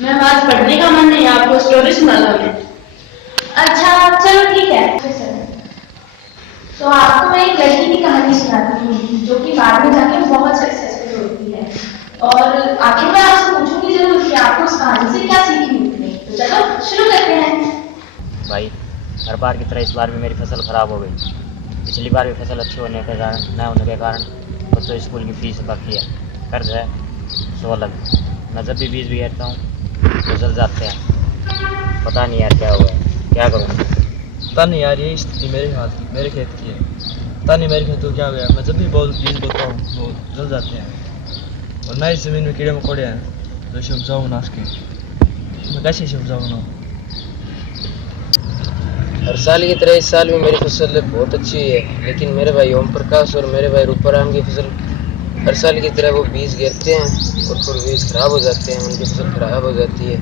Ma'am आज पढ़ने का मन नहीं, आपको स्टोरी सुनाता हूँ। अच्छा चलो ठीक है। तो आपको मैं एक लड़की की कहानी सुनाती हूँ जो कि बाद में जाके बहुत सक्सेसफुल होती है। और आखिर मैं आपसे पूछूंगी जरूर कि आपको उस कहानी से क्या सीख मिलती है। तो चलो शुरू करते हैं। भाई, हर बार की तरह इस बार भी मेरी फसल ख़राब हो गई। पिछली बार भी फसल अच्छी होने के कारण न होने के कारण बच्चों स्कूल की फीस बाकी है, कर्ज है, सो अलग। मैं जब भी बीज गिरता हूँ तो जल जाते हैं। पता नहीं यार क्या हुआ है, क्या करूँ। पता नहीं यार, यही स्थिति मेरे खेत की है। पता नहीं मेरे खेत को क्या हो गया, मैं जब भी बीज बोता हूँ वो जल जाते हैं। और ना इस ज़मीन में कीड़े मकोड़े हैं जो इसे उपजाऊ नाश के। मैं कैसे इसे उपजाऊ बनाऊँ? हर साल की तरह इस साल भी मेरी फसल बहुत अच्छी हुई है, लेकिन मेरे भाई ओम प्रकाश और मेरे भाई रूपाराम की फसल हर साल की तरह वो बीज गिरते हैं और फिर बीज खराब हो जाते हैं, उनकी फसल खराब हो जाती है।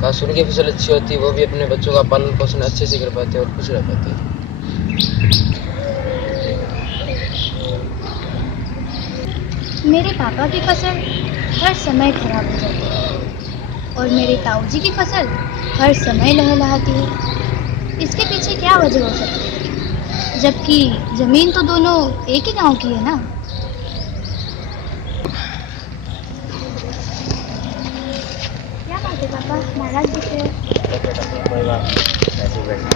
काश उनकी फसल अच्छी होती, वो भी अपने बच्चों का पालन पोषण अच्छे से कर पाते और खुश रह पाते। मेरे पापा की फसल हर समय खराब हो जाती है और मेरे ताऊजी की फसल हर समय लहलहाती है। इसके पीछे क्या वजह हो सकती है, जबकि जमीन तो दोनों एक ही गांव की है ना। क्या बात है पापा, नाराज दिख रहे हो? अरे बेटा, कोई बात नहीं, ऐसे ही बैठना।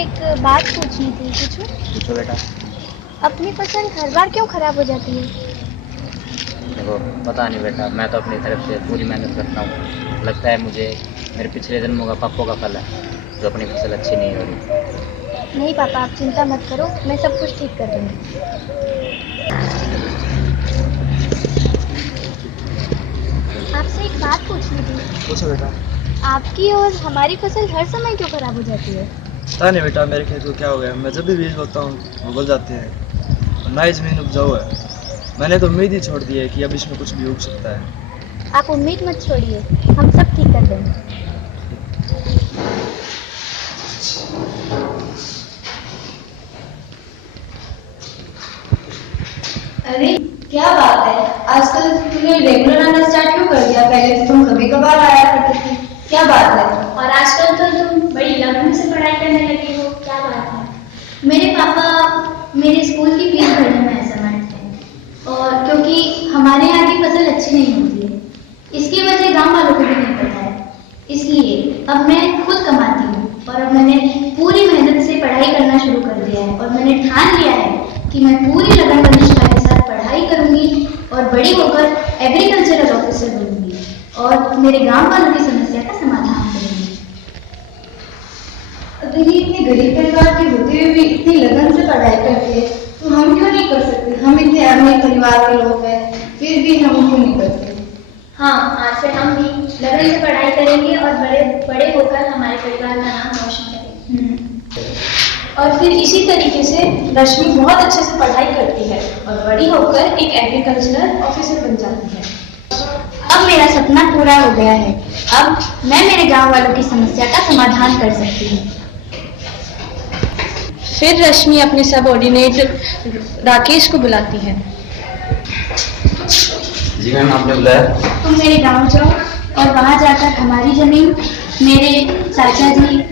एक बात पूछनी थी, पूछूं? पूछो बेटा। अपनी फसल हर बार क्यों खराब हो जाती है? देखो, पता नहीं बेटा, मैं तो अपनी तरफ से पूरी मेहनत करता हूँ। लगता है मुझे मेरे पिछले जन्मों का पापों का फल है जो अपनी फसल अच्छी नहीं हो रही। नहीं पापा, आप चिंता मत करो, मैं सब कुछ ठीक कर दूंगी। आपसे एक बात पूछनी थी। पूछो बेटा। आपकी और हमारी फसल हर समय क्यों खराब हो जाती है? पता नहीं बेटा, मेरे खेत को क्या हो गया, मैं जब भी बीज बोता हूँ वो गल जाते हैं। और ना ही ज़मीन उपजाऊ है। मैंने तो उम्मीद ही छोड़ दी है कि अब इसमें कुछ भी उग सकता है। आप उम्मीद मत छोड़िए, हम सब ठीक कर देंगे। अरे क्या बात है, आजकल तुमने रेगुलर आना स्टार्ट क्यों कर दिया? पहले तो तुम कभी कभार आया करते थे, क्या बात है? और आजकल तो तुम बड़ी लगन से पढ़ाई करने लगे हो, क्या बात है? मेरे पापा मेरे स्कूल की फीस भरने में असमर्थ हैं और क्योंकि हमारे यहाँ की फसल अच्छी नहीं होती है, इसकी वजह गांव वालों को भी नहीं पता है। इसलिए अब मैं खुद कमाती हूँ और अब मैंने पूरी मेहनत से पढ़ाई करना शुरू कर दिया है और मैंने ठान लिया है कि मैं पूरी लगन व निष्ठा के साथ पढ़ाई करूंगी और बड़ी होकर एग्रीकल्चरल ऑफिसर बनूंगी और मेरे गांव वालों की समस्या का समाधान करूंगी। अगर ये इतने गरीब परिवार के होते हुए भी इतनी लगन से पढ़ाई करते हैं तो हम क्यों नहीं कर सकते? हम इतने अमीर परिवार के लोग हैं, फिर भी हम क्यों नहीं करते? हाँ, आज से हम भी लगन से पढ़ाई करेंगे और बड़े बड़े होकर हमारे परिवार का नाम रोशन करेंगे। और फिर इसी तरीके से रश्मि बहुत अच्छे से पढ़ाई करती है और बड़ी होकर एक एग्रीकल्चरल ऑफिसर बन जाती है। अब मेरा सपना पूरा हो गया है। अब मैं मेरे गांव वालों की समस्या का समाधान कर सकती हूँ। फिर रश्मि अपने सबऑर्डिनेट राकेश को बुलाती है। जी मैम, आपने बुलाया? तुम मेरे गांव जाओ और वहां जाकर हमारी जमीन, मेरे चाचा जी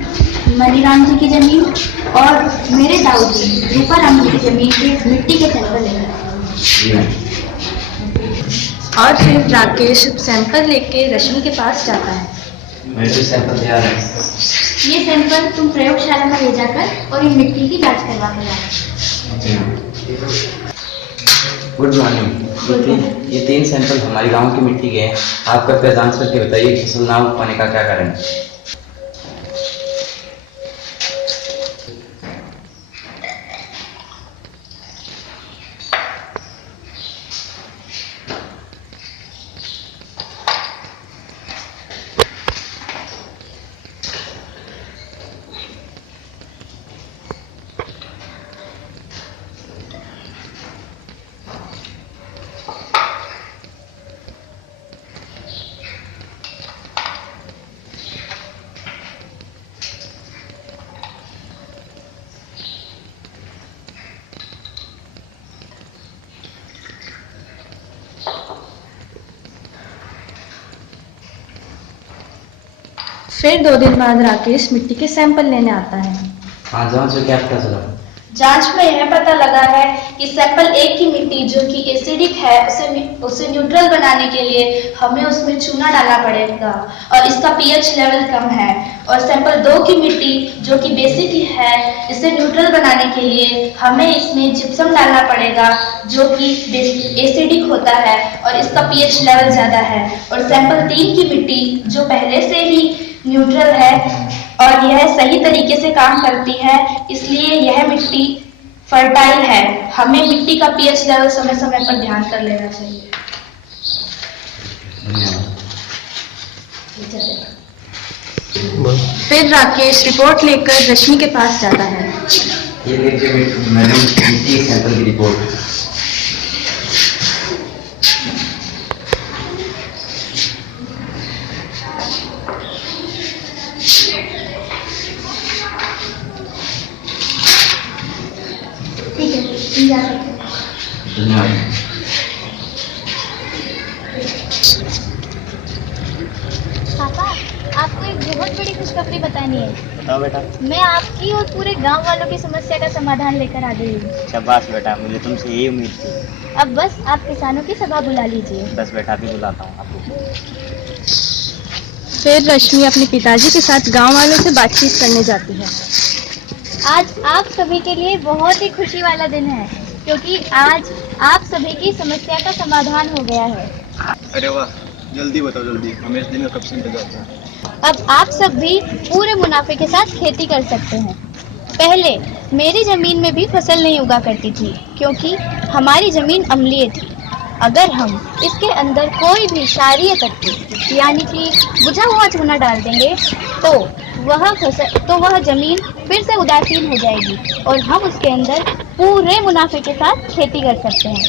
मनीराम जी की जमीन और मेरे ताऊ जी रूपाराम जी की जमीन के मिट्टी के सैंपल लेकर। जी मैम। और फिर राकेश सैंपल लेके रश्मि के पास जाता है। मेरे तो सैंपल तैयार है। ये सैंपल तुम प्रयोगशाला में ले जाकर और इन मिट्टी की जांच करवा कर लाओ। Good morning. ये तीन सैंपल हमारे गांव की मिट्टी के हैं। आप कृपया जांच करके बताइए कि फसल ना उग पाने का क्या कारण है। फिर 2 दिन बाद राकेश मिट्टी के सैंपल लेने आता है। हाँ, जांच में क्या पता चला? जांच में यह पता लगा है कि सैंपल एक की मिट्टी जो कि एसिडिक है उसे न्यूट्रल बनाने के लिए हमें उसमें चूना डालना पड़ेगा और इसका पीएच लेवल कम है। और सैंपल 2 की मिट्टी जो कि बेसिक है इसे न्यूट्रल बनाने के लिए हमें इसमें जिप्सम डालना पड़ेगा जो कि एसिडिक होता है और इसका पीएच लेवल ज़्यादा है। और सैंपल 3 की मिट्टी जो पहले से ही न्यूट्रल है और यह सही तरीके से काम करती है, इसलिए यह मिट्टी फर्टाइल है। हमें मिट्टी का पीएच लेवल समय समय पर ध्यान कर लेना चाहिए। फिर राकेश रिपोर्ट लेकर रश्मि के पास जाता है। ये देखिए मैडम, मिट्टी सैंपल की रिपोर्ट। ठीक है, तुम जा सकते हो। धन्यवाद। पापा, आपको एक बहुत बड़ी खुशखबरी बतानी है। बताओ बेटा। मैं आपकी और पूरे गांव वालों की समस्या का समाधान लेकर आ गई हूँ। शाबाश बेटा, मुझे तुमसे यही उम्मीद थी। अब बस आप किसानों की सभा बुला लीजिए। बस बेटा, अभी बुलाता हूँ आपको। फिर रश्मि अपने पिताजी के साथ गांव वालों से बातचीत करने जाती है। आज आप सभी के लिए बहुत ही खुशी वाला दिन है क्योंकि आज आप सभी की समस्या का समाधान हो गया है। अरे वाह, जल्दी बताओ जल्दी, हमें इस दिन का कब से इंतजार था। अब आप सब भी पूरे मुनाफे के साथ खेती कर सकते हैं। पहले मेरी जमीन में भी फसल नहीं उगा करती थी क्योंकि हमारी जमीन अम्लीय थी। अगर हम इसके अंदर कोई भी क्षारीय तत्व यानी कि बुझा हुआ चूना डाल देंगे तो वह जमीन फिर से उदासीन हो जाएगी और हम उसके अंदर पूरे मुनाफे के साथ खेती कर सकते हैं।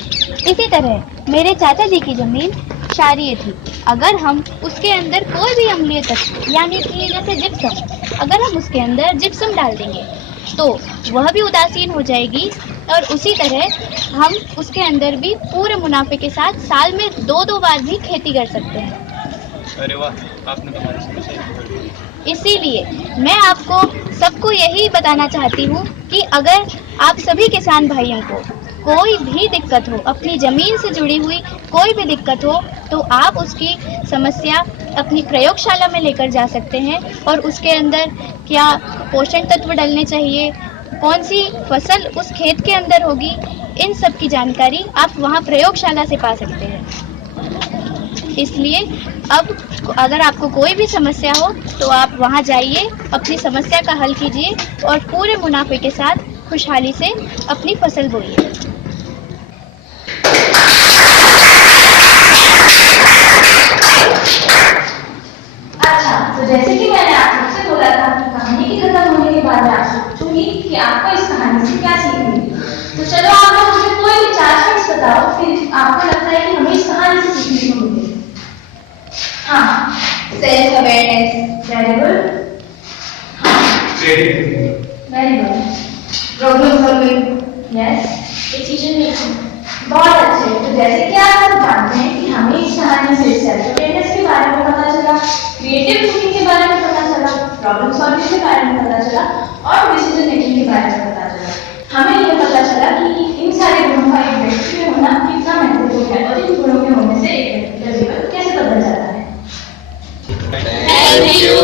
इसी तरह मेरे चाचा जी की जमीन क्षारीय थी। अगर हम उसके अंदर कोई भी अम्लीय तत्व यानी कि जैसे जिप्सम, अगर हम उसके अंदर जिप्सम डाल देंगे तो वह भी उदासीन हो जाएगी और उसी तरह हम उसके अंदर भी पूरे मुनाफे के साथ साल में 2-2 बार भी खेती कर सकते हैं। अरे वाह, आपने तो हमारी समस्या हल कर दी। इसीलिए मैं आपको सबको यही बताना चाहती हूँ कि अगर आप सभी किसान भाइयों को कोई भी दिक्कत हो, अपनी ज़मीन से जुड़ी हुई कोई भी दिक्कत हो, तो आप उसकी समस्या अपनी प्रयोगशाला में लेकर जा सकते हैं और उसके अंदर क्या पोषण तत्व डलने चाहिए, कौन सी फसल उस खेत के अंदर होगी, इन सब की जानकारी आप वहाँ प्रयोगशाला से पा सकते हैं। इसलिए अब अगर आपको कोई भी समस्या हो तो आप वहाँ जाइए, अपनी समस्या का हल कीजिए और पूरे मुनाफे के साथ खुशहाली से अपनी फसल बोइए। अच्छा, तो जैसे कि मैंने आप सबसे बोला था कि कहानी की खत्म होने के बाद मैं सोचूंगी कि आपको इस कहानी से क्या सीख मिली। तो चलो आप लोग मुझे कोई भी 4 फैक्ट्स बताओ, फिर आपको लगता है कि हमें इस कहानी से सीखने को मिले। हाँ, self awareness, very good. Very good. Problem solving, yes. Decision making, बहुत अच्छे। तो जैसे कि आप सब जानते हैं कि हमें इस कहानी से सेल्फ अवेयरनेस के बारे में पता चला, क्रिएटिव थिंकिंग के बारे में पता चला, प्रॉब्लम सॉल्विंग के बारे में पता चला और डिसीजन मेकिंग के बारे में पता चला। हमें यह पता चला कि इन सारे गुणों का एक व्यक्ति में होना कितना महत्वपूर्ण है और इन गुणों के होने से एक व्यक्ति का जीवन कैसे बदल जाता है। Thank you.